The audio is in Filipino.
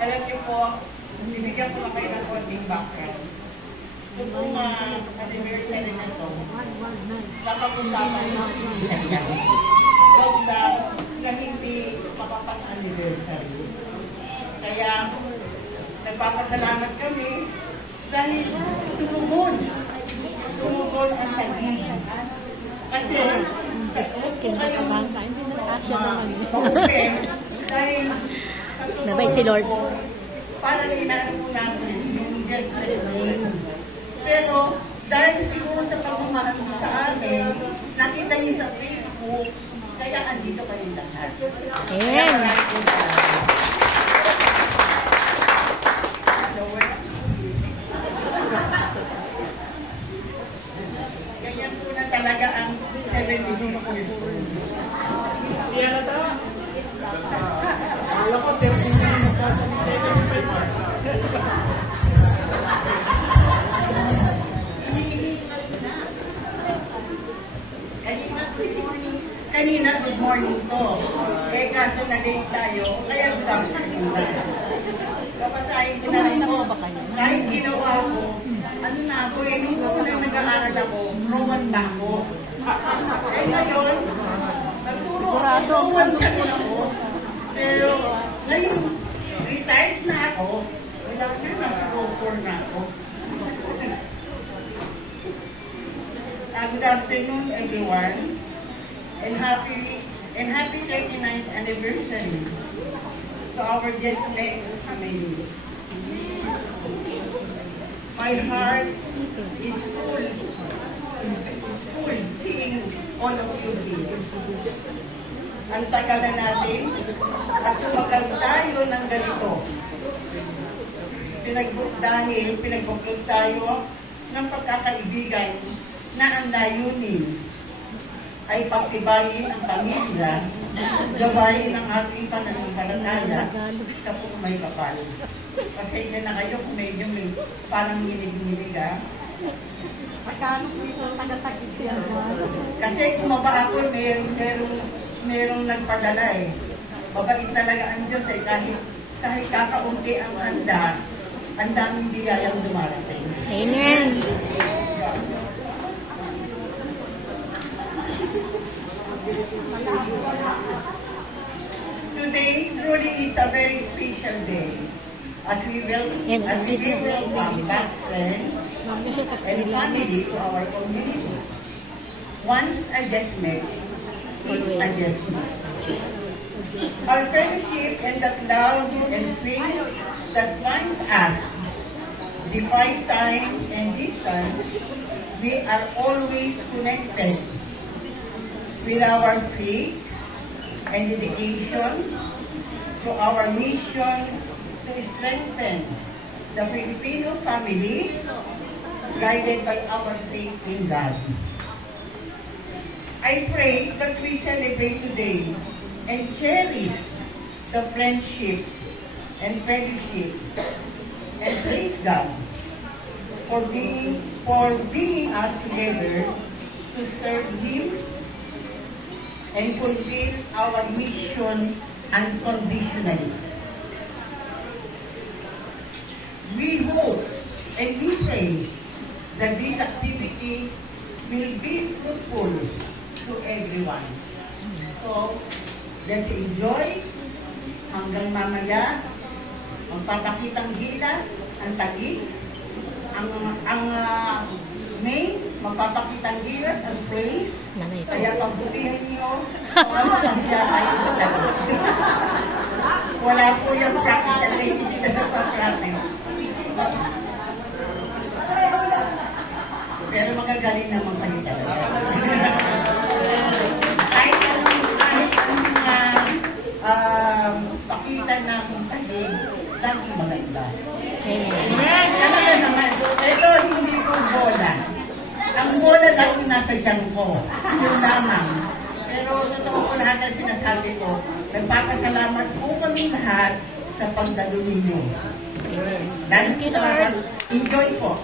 alam niyo po, bibigyan ko na kayo ng konting background. Ito pong anniversary na ito, napag-usapan yung isa niya. Huwag na hindi mapapag-anniversary. Kaya, nagpapasalamat kami dahil tumugon ang tagig. Kasi, huwag po kayong mag-open dahil nabait si Lord. Parang inaano po natin yung desperate. Pero, dahil siguro sa pagmamahal mo sa amin, nakita niyo sa Facebook, kaya andito kayo lahat. Amen. Ganyan po na talaga ang 76 years old. Yan na ito. Alam ko, 13 na yung kanina, good morning to. Eh, kaso na-date tayo, kaya good afternoon na. Kapatayin ko na ito. Kahit ginawa ko, ano na ako, eh, nung unang nag-aaral ako, Roman na ako. Eh, ngayon, nagturo ako, Roman na ako. Pero, ngayon, retired na ako, wala na, nasa row 4 na ako. Good afternoon, everyone. And happy 39th anniversary to our Jessamine family. My heart is full seeing all of you here. Ang tagal na natin at sumagal tayo ng ganito. Pinagbuklod tayo ng pagkakaibigan na ang layunin ay pagtibayin ang pamilya, gabayin ang ating pananampalataya sa may kapal. Pasensya na kayo kung medyo may parang nginig-nginig ha. Kasi kumaba ako, merong nagpadala eh. Mabait talaga ang Diyos eh, kahit kakaunti ang handa, ang daming biyayang dumarating. Amen. Today truly is a very special day as we welcome back friends and family to our community. Once a just met is a just met. Our friendship and that love and faith that binds us defy time and distance. We are always connected with our faith and dedication to our mission to strengthen the Filipino family guided by our faith in God. I pray that we celebrate today and cherish the friendship and fellowship and praise God for bringing us together to serve Him and fulfill our mission unconditionally. We hope and we pray that this activity will be fruitful to everyone. So, let's enjoy hanggang mamaya magpapakitang gilas ang tagig, ang May, magpapakitang gilas ang praise. Kaya pagbutihan niyo, mapapahiya tayo sa tagig. Wala po yung practice and ladies sila na pa-practice. Pero magagaling naman kayo talaga. Kahit anong pakita na kung tagig, laging maganda. Amen! Ano na naman? Ito, hindi ko bola. Ang bola lang yung nasa tiyan ko. Yung lamang. Pero totoo ko lahat ang sinasabi ko. Nagpapasalamat po kami lahat sa pagdalo ninyo. Dahil enjoy po.